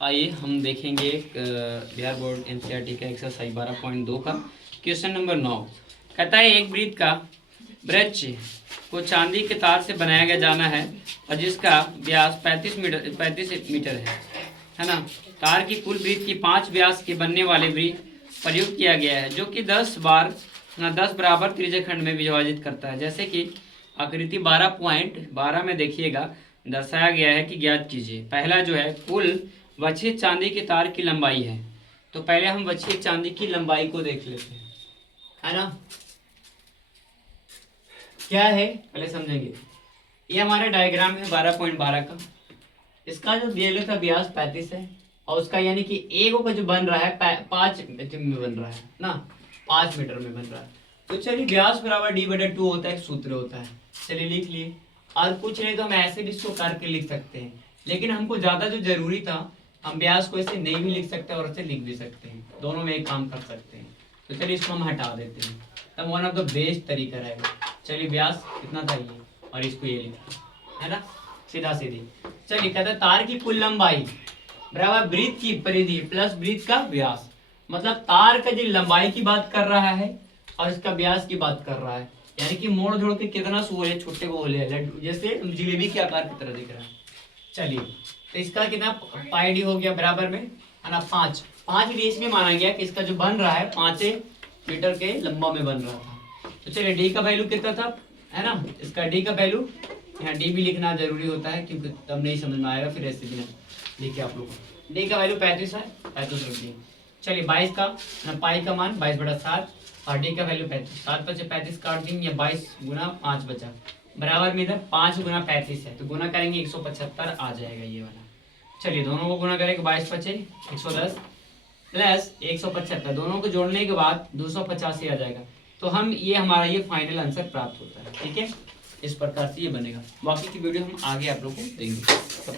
आइए हम देखेंगे बिहार बोर्ड एनसीईआरटी का एक्सरसाइज 12.2 का क्वेश्चन नंबर 9। कहता है एक वृत्त का वृक्ष को चांदी के तार से बनाया गया जाना है और जिसका व्यास 35 मीटर है ना। तार की कुल वृत्त की 5 व्यास के बनने वाले वृत्त प्रयुक्त किया गया है जो कि 10 बराबर त्रिज्यखंड में विभाजित करता है। जैसे कि आकृति 12.12 में देखिएगा दर्शाया गया है कि ज्ञात कीजिए। पहला जो है कुल वक्षित चांदी के तार की लंबाई है। तो पहले हम वक्षित चांदी की लंबाई को देख लेते हैं, है ना। क्या है पहले समझेंगे। ये हमारा डायग्राम है 12.12 का। इसका जो दिया गया था व्यास 35 है और उसका यानी कि एगो का जो बन रहा है 5 मीटर में बन रहा है ना, 5 मीटर में बन रहा है। तो चलिए व्यास बराबर d/2 होता है, एक सूत्र होता है। चलिए लिख लिए। और कुछ नहीं तो हम ऐसे भी इसको करके लिख सकते हैं, लेकिन हमको ज्यादा जो जरूरी था हम व्यास को ऐसे नहीं भी लिख सकते और ऐसे लिख भी सकते हैं, दोनों में एक काम कर सकते हैं। तो चलिए इसको हम हटा देते हैं, तब वन ऑफ द बेस्ट तरीका रहेगा। चलिए व्यास कितना था ये और इसको ये लिखा है ना, सीधा सीधी। चलिए कहते हैं तार की कुल लंबाई बराबर वृत्त की परिधि प्लस वृत्त का व्यास। मतलब तार का जो लंबाई की बात कर रहा है और इसका व्यास की बात कर रहा है, यानी कि मोड़ जोड़ के कितना गोले छोटे गोले लड्डू जैसे जिलेबी के आकार की तरह दिख रहा है। चलिए तो इसका कितना पाई डी हो गया बराबर में है ना 5 डी इसमें माना गया कि इसका जो बन रहा है 5 मीटर के लंबा में बन रहा था। तो चलिए डी का वैल्यू कितना था, है ना। इसका डी का वैल्यू यहाँ डी भी लिखना जरूरी होता है क्योंकि तब नहीं समझ में आएगा, फिर ऐसे भी देखिए आप लोग को। डी का वैल्यू 35 है, 35 रख दिए। चलिए 22 का पाई का मान 22/7 और डी का वैल्यू 35। 7 बचे 35 काट देंगे, 22 गुना 5 बचा बराबर में इधर 5 गुना 35 है तो गुना करेंगे 175 आ जाएगा ये वाला। चलिए दोनों को गुना करेंगे 22 बचे 110 प्लस 175, दोनों को जोड़ने के बाद 285 आ जाएगा। तो हम ये हमारा ये फाइनल आंसर प्राप्त होता है। ठीक है, इस प्रकार से ये बनेगा। बाकी की वीडियो हम आगे आप लोग को देंगे।